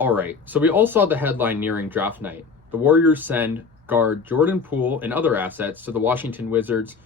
All right, so we all saw the headline nearing draft night. The Warriors send guard Jordan Poole and other assets to the Washington Wizards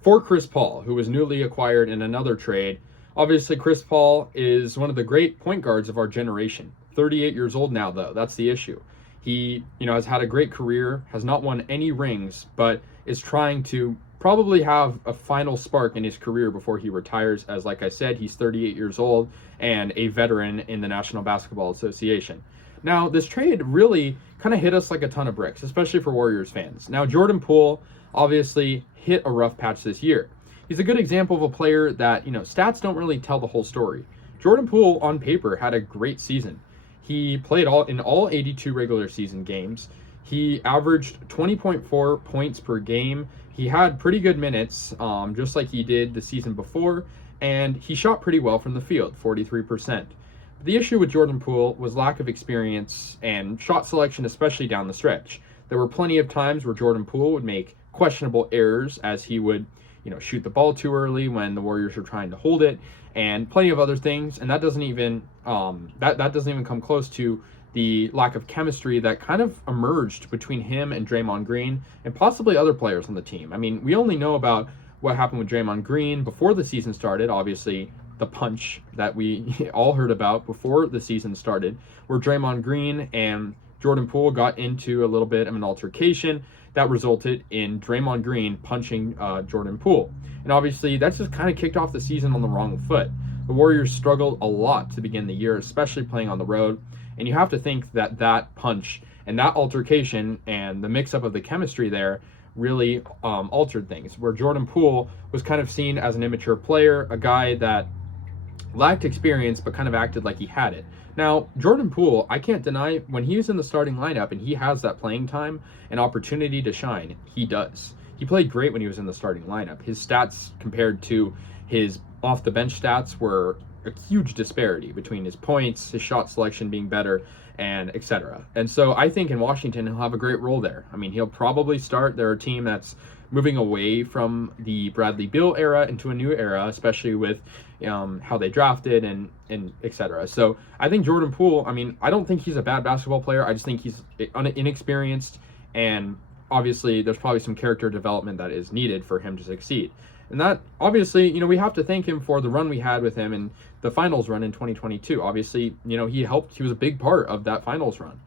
for Chris Paul, who was newly acquired in another trade. Obviously, Chris Paul is one of the great point guards of our generation. 38 years old now, though. That's the issue. He, has had a great career, has not won any rings, but is trying to probably have a final spark in his career before he retires. As like I said, he's 38 years old and a veteran in the National Basketball Association. Now, this trade really kind of hit us like a ton of bricks, especially for Warriors fans. Now, Jordan Poole obviously hit a rough patch this year. He's a good example of a player that, stats don't really tell the whole story. Jordan Poole, on paper, had a great season. He played in all 82 regular season games. He averaged 20.4 points per game. He had pretty good minutes, just like he did the season before, and he shot pretty well from the field, 43%. The issue with Jordan Poole was lack of experience and shot selection, especially down the stretch. There were plenty of times where Jordan Poole would make questionable errors, as he would, shoot the ball too early when the Warriors were trying to hold it, and plenty of other things. And that doesn't even that doesn't even come close to the lack of chemistry that kind of emerged between him and Draymond Green and possibly other players on the team. I mean, we only know about what happened with Draymond Green before the season started. Obviously, the punch that we all heard about before the season started, where Draymond Green and Jordan Poole got into a little bit of an altercation that resulted in Draymond Green punching Jordan Poole. And obviously, that's just kind of kicked off the season on the wrong foot. The Warriors struggled a lot to begin the year, especially playing on the road. And you have to think that that punch and that altercation and the mix-up of the chemistry there really altered things, where Jordan Poole was kind of seen as an immature player, a guy that lacked experience but kind of acted like he had it. Now, Jordan Poole, I can't deny, when he's in the starting lineup and he has that playing time and opportunity to shine, he does. He played great when he was in the starting lineup. His stats compared to his off-the-bench stats were a huge disparity between his points, his shot selection being better, and etc. And so I think in Washington, he'll have a great role there. I mean, he'll probably start. They're a team that's moving away from the Bradley Beal era into a new era, especially with how they drafted and etc. So I think Jordan Poole, I mean, I don't think he's a bad basketball player. I just think he's inexperienced, and obviously there's probably some character development that is needed for him to succeed. And that, obviously, we have to thank him for the run we had with him in the finals run in 2022. Obviously, he was a big part of that finals run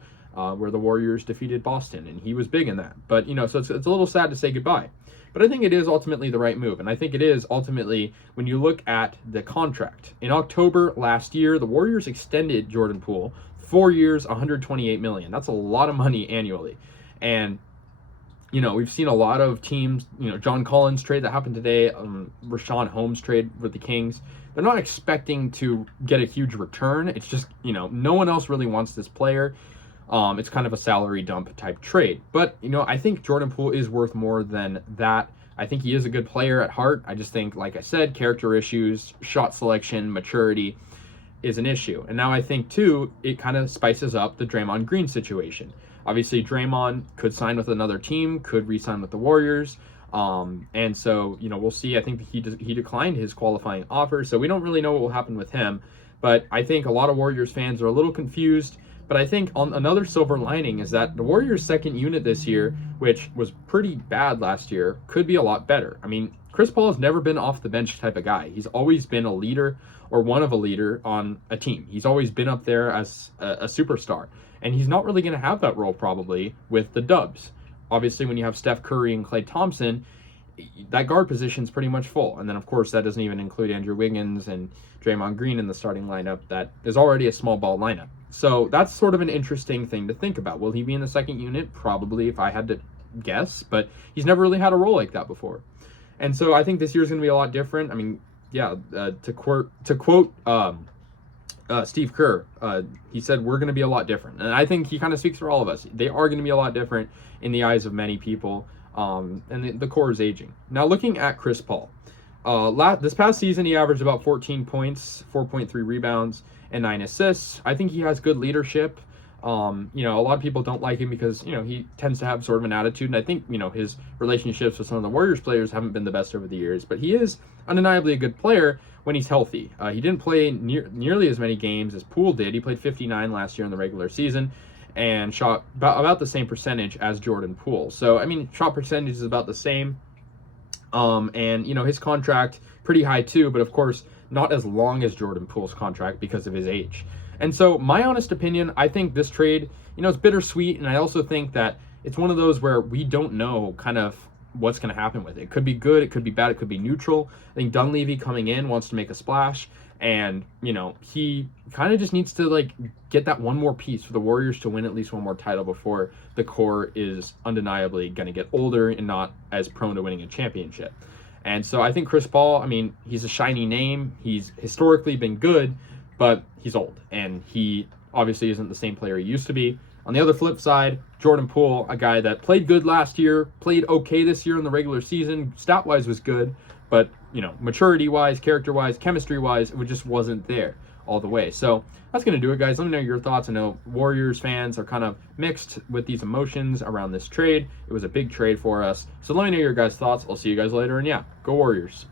where the Warriors defeated Boston, and he was big in that. But, so it's a little sad to say goodbye. But I think it is ultimately the right move. And I think it is ultimately, when you look at the contract. In October last year, the Warriors extended Jordan Poole 4 years, $128 million. That's a lot of money annually. And we've seen a lot of teams, John Collins trade that happened today, Rashawn Holmes trade with the Kings. They're not expecting to get a huge return. It's just, no one else really wants this player. It's kind of a salary dump type trade. But, I think Jordan Poole is worth more than that. I think he is a good player at heart. I just think, like I said, character issues, shot selection, maturity is an issue. And now I think, too, it kind of spices up the Draymond Green situation. Obviously, Draymond could sign with another team, could re-sign with the Warriors. And so, we'll see. I think he declined his qualifying offer, so we don't really know what will happen with him. But I think a lot of Warriors fans are a little confused. But I think on another silver lining is that the Warriors' second unit this year, which was pretty bad last year, could be a lot better. I mean, Chris Paul has never been off the bench type of guy. He's always been a leader or one of a leader on a team. He's always been up there as a superstar. And he's not really going to have that role probably with the Dubs. Obviously, when you have Steph Curry and Klay Thompson, that guard position is pretty much full. And then, of course, that doesn't even include Andrew Wiggins and Draymond Green in the starting lineup. That is already a small ball lineup. So that's sort of an interesting thing to think about. Will he be in the second unit? Probably, if I had to guess. But he's never really had a role like that before. And so I think this year's going to be a lot different. I mean, yeah, to quote Steve Kerr, he said, we're going to be a lot different. And I think he kind of speaks for all of us. They are going to be a lot different in the eyes of many people. And the core is aging. Now, looking at Chris Paul, this past season, he averaged about 14 points, 4.3 rebounds, and 9 assists. I think he has good leadership. You know, a lot of people don't like him because, you know, he tends to have sort of an attitude, and I think, you know, his relationships with some of the Warriors players haven't been the best over the years, but he is undeniably a good player when he's healthy. He didn't play nearly as many games as Poole did. He played 59 last year in the regular season and shot about the same percentage as Jordan Poole. So, I mean, shot percentage is about the same. And, you know, his contract pretty high too, but of course, not as long as Jordan Poole's contract because of his age. And so, my honest opinion, I think this trade, you know, it's bittersweet, and I also think that it's one of those where we don't know kind of what's going to happen with it. It could be good, it could be bad, it could be neutral. I think Dunleavy coming in wants to make a splash, and, you know, he kind of just needs to, like, get that one more piece for the Warriors to win at least one more title before the core is undeniably going to get older and not as prone to winning a championship. And so I think Chris Paul, I mean, he's a shiny name. He's historically been good, but he's old, and he obviously isn't the same player he used to be. On the other flip side, Jordan Poole, a guy that played good last year, played okay this year in the regular season, stat-wise was good, but, you know, maturity-wise, character-wise, chemistry-wise, it just wasn't there all the way. So that's going to do it, guys. Let me know your thoughts. I know Warriors fans are kind of mixed with these emotions around this trade. It was a big trade for us. So let me know your guys' thoughts. I'll see you guys later, and yeah, go Warriors.